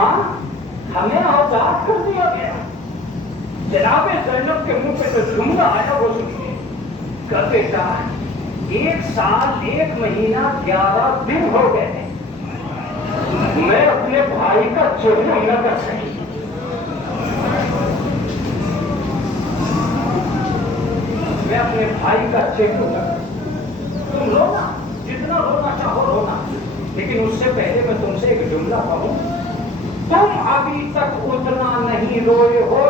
ہمیں آزاد کر دیا گیا. جناب زینب کے منہ پہ تو جملہ آیا وہ سنیے کہ بیٹا 1 سال 1 مہینہ 11 دن ہو گئے ہیں میں اپنے بھائی کا چہرہ نہ کر سکی. میں اپنے بھائی کا چہرہ نہ کر سکی. تم رونا جتنا رونا چاہو رونا, لیکن اس سے پہلے میں تم سے ایک جملہ کہوں. تم ابھی تک اتنا نہیں روئے ہو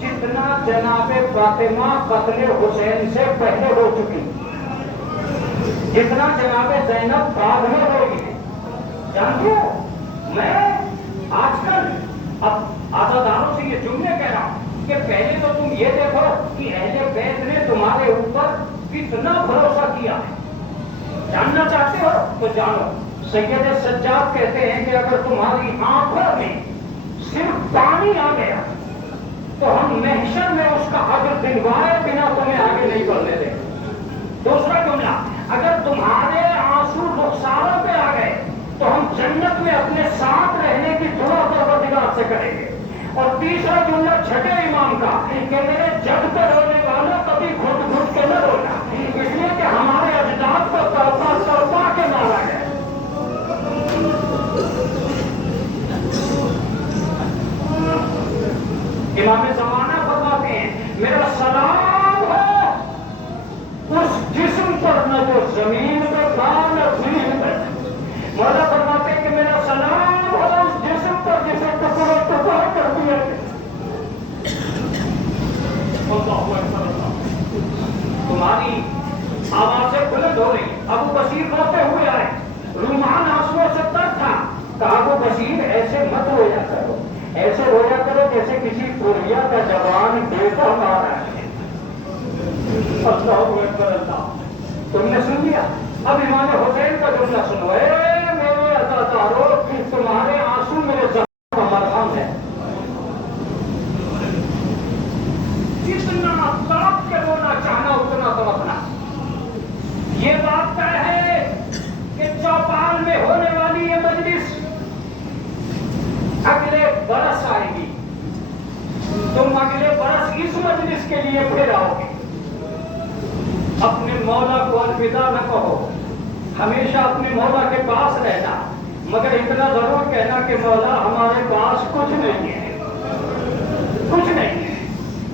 جتنا جناب فاطمہ قتل حسین سے پہلے ہو چکی, جتنا جناب زینب بعد میں روئی ہے. جانتے ہو میں آج کل اب آزاداروں سے یہ جملے کہہ رہا ہوں کہ پہلے تو تم یہ دیکھو کہ اہل بیت نے تمہارے اوپر کتنا بھروسہ کیا ہے. جاننا چاہتے ہو تو جانو. سید سجاد کہتے ہیں کہ اگر تمہاری آنکھوں میں صرف پانی آ گیا تو ہم محشر میں اس کا اجر دلوائے بنا تمہیں آگے نہیں بڑھنے دیں. دوسرا جملہ, اگر تمہارے آنسو رخساروں پہ آ گئے تو ہم جنت میں اپنے ساتھ رہنے کی دعا پروردگار سے کریں گے. اور تیسرا جملہ چھٹے امام کا کہ میرے جگ پہ رونے والوں کبھی گھٹ گھٹ کے نہ رونا, اس لیے کہ ہمارے اجداد کو تڑپا تڑپا کے مارا گیا. امام زمانہ فرماتے ہیں میرا سلام ہے اس جسم پر نہ جو زمین پہ تھا نہ زمین پہ. مولا فرماتے ہیں کہ میرا سلام ہے اس جسم پر جسے ٹکڑے ٹکڑے کر دیا. تمہاری آوازیں بلند ہو رہی. ابو بصیر روتے ہوئے آئے, رومان آنسوؤں سے تر تھا. کہا ابو بصیر ایسے مت رویا کرو, ایسے رویا کرو جیسے کسی کوریا کا جوان بیٹا مارا ہے. اللہ اکبر اللہ. تم نے سن لیا. اب امام حسین کا جملہ سنو. اے میرے عزادارو, تمہارے آنسو میرے زخم کا مرہم ہے. جتنا تڑپ کے رونا چاہنا اتنا تڑپنا. یہ بات طے ہے کہ چوپال میں ہونے والی یہ مجلس اگلے برس آئے گی. تم اگلے برس اس مجلس کے لیے پھر آؤ گے. اپنے مولا کو الوداع نہ کہو, ہمیشہ اپنے مولا کے پاس رہنا, مگر اتنا ضرور کہنا کہ مولا ہمارے پاس کچھ نہیں ہے, کچھ نہیں ہے.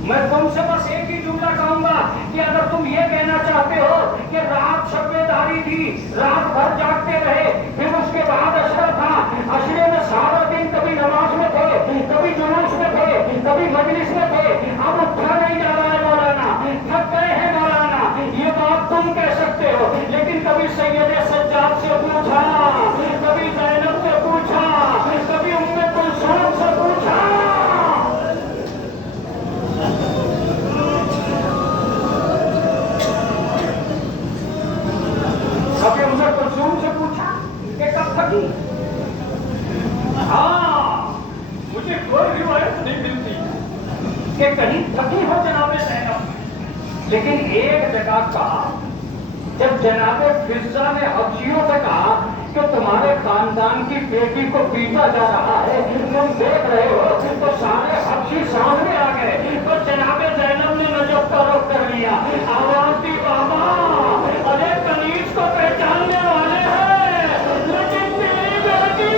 میں تم سے بس ایک ہی جملہ کہوں گا کہ اگر تم یہ کہنا چاہتے ہو کہ رات شبِ داری تھی, رات بھر جاگتے رہے, پھر اس کے بعد عشرہ تھا, عشرے میں سارا دن کبھی نماز میں تھے, کبھی جلوس میں تھے, کبھی مجلس میں تھے, اب اٹھا نہیں جا رہا ہے مولانا, تھک گئے ہیں مولانا, یہ بات تم کہہ سکتے ہو. لیکن کبھی سید سجاد سے پوچھا, کبھی زینب سے پوچھا, کبھی ام کلثوم سے پوچھا. کبھی ام کلثوم سے پوچھا کہ کب تھکی. ہاں, مجھے کوئی روایت نہیں ملتی کہ کہیں تھکی ہو جناب زینب. لیکن ایک جگہ کہا, جب جناب فضہ نے حبشیوں سے کہا کہ تمہارے خاندان کی بیٹی کو پیٹا جا رہا ہے, تم دیکھ رہے ہو, تو سارے حبشی سامنے آ گئے. تو جناب زینب نے نجف کا رخ کر لیا, آواز دی بابا ارے کنیز کو پہچاننے والے ہیں, لیکن تیری بیٹی.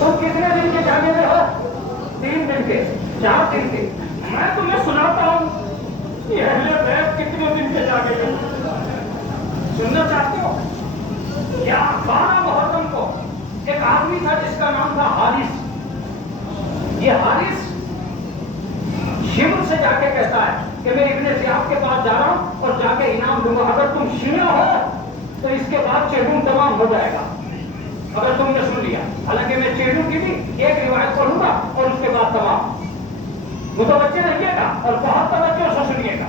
تم کتنے دن کے جانے میں ہو؟ 3 دن کے, 4 دن کے. میں تمہیں سناتا ہوں کہ اہل بیت کتنے دن کے جانے میں. سننا چاہتے ہو؟ یا 12 محرم کو ایک آدمی تھا جس کا نام تھا حارث. یہ حارث شمر سے جا کے کہتا ہے کہ میں ابن زیاد کے پاس جا رہا ہوں اور جا کے انعام دوں گا, اگر تم شیعہ ہو تو اس کے بعد چہروں تمام ہو جائے گا. اگر تم نے سن لیا, حالانکہ میں چہروں کی بھی ایک روایت پڑھوں گا اور اس کے بعد تمام. متوجہ رہیے گا اور بہت توجہ سے سنیے گا.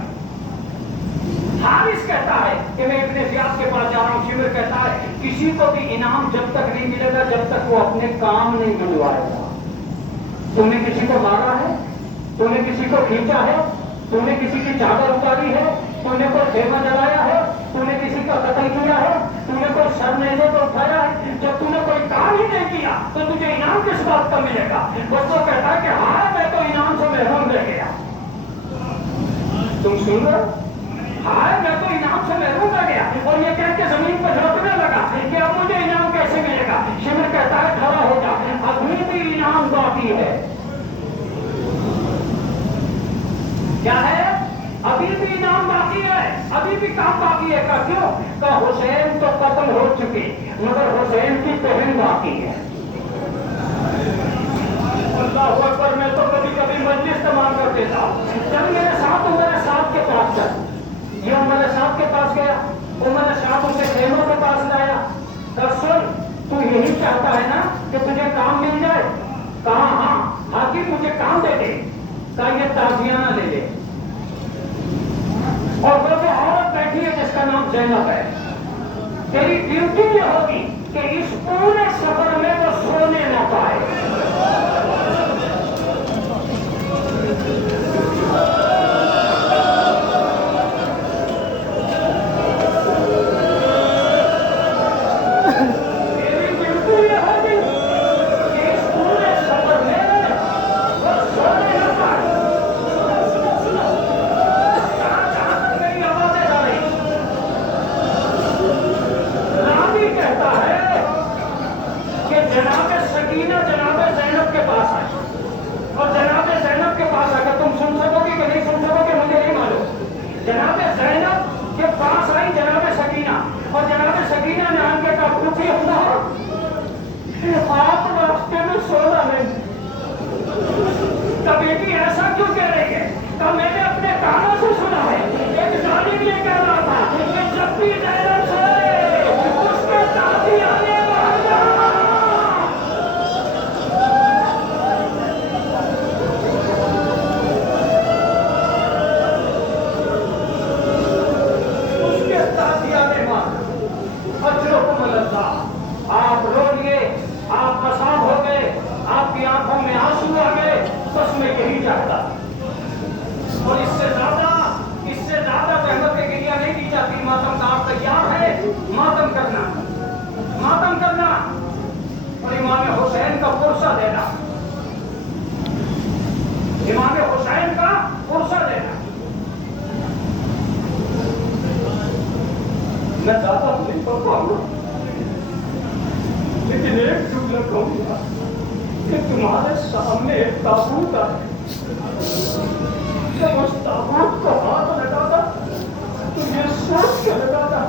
حارث کہتا ہے کہ میں ابن زیاد کے پاس جا رہا ہوں. شمر کہتا ہے کسی کو بھی انعام جب تک نہیں ملے گا جب تک وہ اپنے کام نہیں دلوائے گا. تم نے کسی کو مارا ہے, तूने किसी को खींचा है, तूने किसी की चादर उतारी है, तूने कोई खेमा जलाया है, तूने किसी का कत्ल किया है, तूने कोई सरनेजे को उठाया है, जब तूने कोई काम ही नहीं किया तो तुझे इनाम किस बात का मिलेगा? बस तो कहता है कि हाँ मैं तो इनाम से महरूम रह गया। तुम सुन लो, हाँ मैं तो इनाम से महरूम रह गया, और ये कह के जमीन पर झड़कने लगा कि अब मुझे इनाम कैसे मिलेगा? शिविर कहता है खड़ा हो जा, अभी भी इनाम बाकी है। क्या है? अभी भी इनाम बाकी है, अभी भी काम बाकी है। का क्यों? का हुसैन तो कत्ल हो चुके, मगर हुसैन की बहन बाकी है। अल्लाह अकबर। मैं तो कभी कभी मजलिस तमाम कर देता हूँ। चल मेरे साथ उमर साहब के पास चल। ये उमर साहब के पास गया, उमर साहब उसे खेमों के पास लाया। तब सुन, तू यही चाहता है ना कि तुझे काम मिल जाए? कहा हाँ हाकिम मुझे काम दे दे। का ये ताजियाना ले ले, और वो जो औरत बैठी है जिसका नाम जैनब है, तेरी ड्यूटी ये होगी कि इस पूरे सफर में वो सोने न पाए। आप रो लिए, आप मसाब हो गए, आपकी आंखों में आंसू आ गए, बस मैं यही चाहता। और इससे ज्यादा रहमत के गिरिया नहीं की जाती। मातम का आप तैयार है मातम करना, मातम करना, और इमाम हुसैन का पुरसा देना, इमाम हुसैन का पुरसा देना। मैं ज्यादा नहीं पढ़ पाऊंगा, लेकिन एक जुमला कहूंगा कि तुम्हारे सामने एक ताबूत है। जब उस ताबूत को हाथ लगाता तो ये सोच के लगाता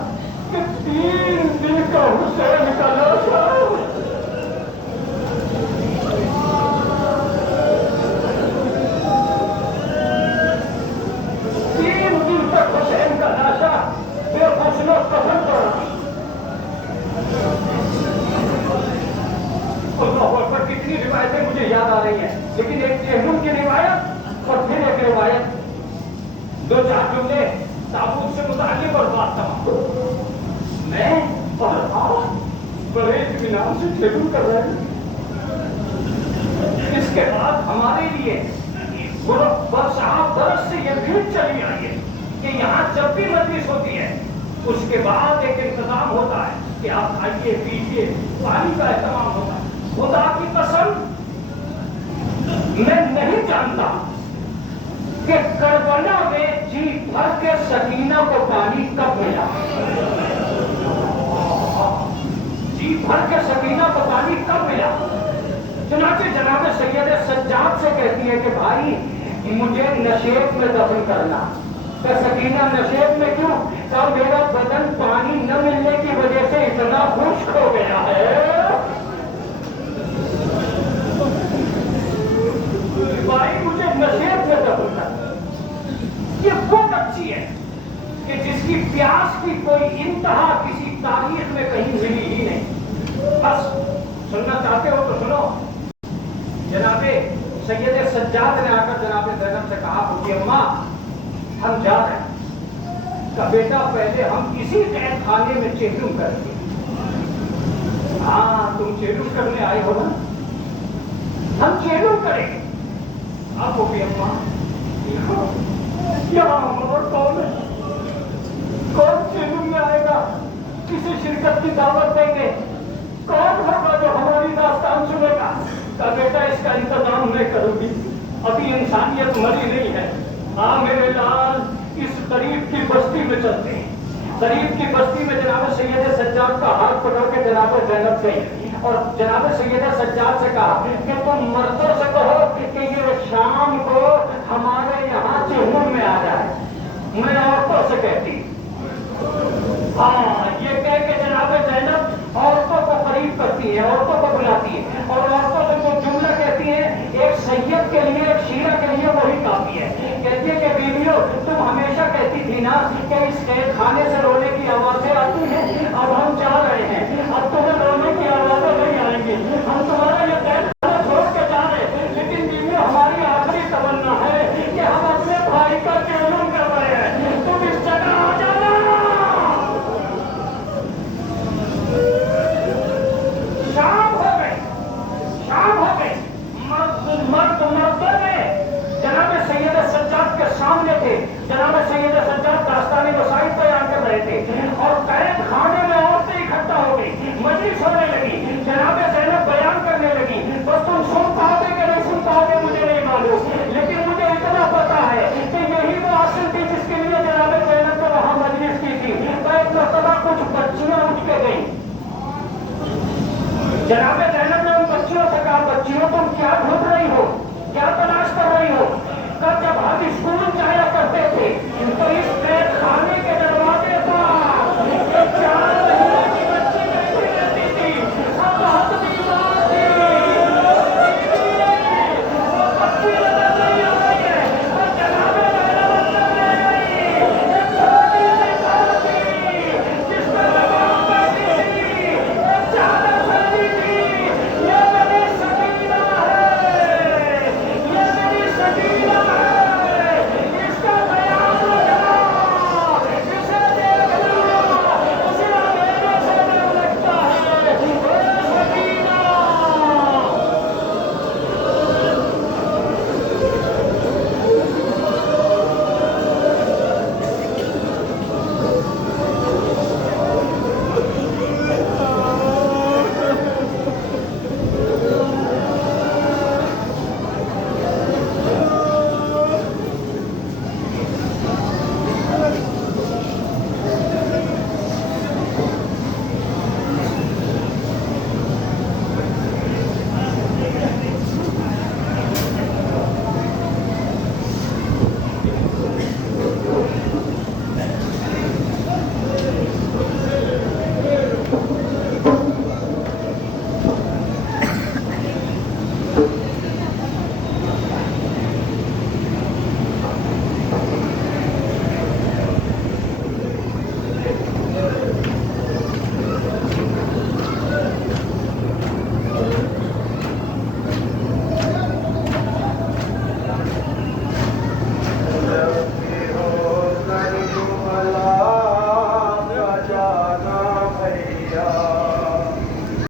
कि 3 दिन का हुसैन का लाश है। 3 दिन तक हुसैन का लाशा बेहुस्नो कफन पड़ा। पर कितनी रिवायतें मुझे याद आ रही हैं, लेकिन एक जेहलूम की रिवायत और फिर एक रिवायत, 2-4 जुमले ताबूत से मुताल्लिक़ और बात तमाम। मैं और आप बड़े इत्मीनान से जेहलूम कर रहे हैं। इसके बाद हमारे लिए बरस से ये भीड़ चली आई है कि यहाँ जब भी मजलिस होती है उसके बाद एक इंतजाम होता है कि आप खाइए पीजिए, पानी का एहतमाम होता है। खुदा की कसम मैं नहीं जानता कि करबला में जी भर के सकीना को पानी कब मिला। जी भर के सकीना को पानी कब मिला? चुनाचे जनाब सैयद सज्जाद से कहती है कि भाई मुझे नशेब में दफन करना। तो सकीना नशेब में क्यों? तब मेरा बदन पानी न मिलने की वजह से इतना खुश्क हो गया है। भाई मुझे नशेब में दफन करना। ये बहुत अच्छी है कि जिसकी प्यास की कोई इंतहा किसी तारीख में कहीं मिली ही नहीं। बस सुनना चाहते हो तो सुनो। जनाबे सैयद सज्जाद ने आकर जनाबे ज़ैनब से कहा, बोली अम्मा हम जा रहे हैं। का बेटा पहले हम इसी कैद खाने में चेहलूम करेंगे। हाँ तुम चेहलूम करने आए हो ना, हम चेहलूम करेंगे। अब वो भी अम्मा देखो यहाँ हमारा कौन है, कौन चेलू में आएगा, किसी शिरकत की दावत देंगे, कौन होगा जो हमारी दास्तान सुनेगा। का बेटा इसका इंतजाम मैं करूंगी, अभी इंसानियत मरी नहीं है। हाँ मेरे लाल, इस गरीब की बस्ती में चलते हैं। गरीब की बस्ती में जनाब सैयद सज्जाद का हाथ पकड़ के जनाब जैनब से और जनाब सैयद सज्जाद से कहा कि तुम मर्दों से कहो कि ये शाम को हमारे यहाँ चिहुन में आ जाए। मैं औरतों से कहती, हाँ ये कह के जनाब जैनब औरतों को करीब करती है, औरतों को बुलाती है और औरतों से जो जुमला कहती है एक सैयद के लिए, एक शीरा के लिए वही काफी है। कहती है कि बीवियों तुम हमेशा कहती थी ना कि इस खाने से रोने की आवाजें आती हैं, अब हम जा रहे हैं, अब तुम्हें रोने की आवाजें नहीं आएंगी, हम तुम्हारा ये बैठ छोड़ के जा रहे। लेकिन बीवियों हमारी आखिरी तमन्ना है कि हम अपने भाई का जुलूम कर रहे हैं, तुम इस जगह आ जाना। शाम हो गई, शाम हो गई। मर्दों में जनाब सैयद सज्जाद के सामने थे। जनाब सैयद सज्जाद दास्तानी वसाइल बयान कर रहे थे और कैद खाने में औरतें इकट्ठा हो गई, मजलिस होने लगी, जनाब ज़ैनब बयान करने लगी। बस तुम सुन पाओगे कि नहीं सुन पाओगे मुझे नहीं मालूम, लेकिन मुझे इतना पता है कि यही वो आसन थी जिसके लिए जनाब ज़ैनब ने वहां मजलिस की थी। तो एक मरतबा कुछ बच्चियां उठ के गई, जनाब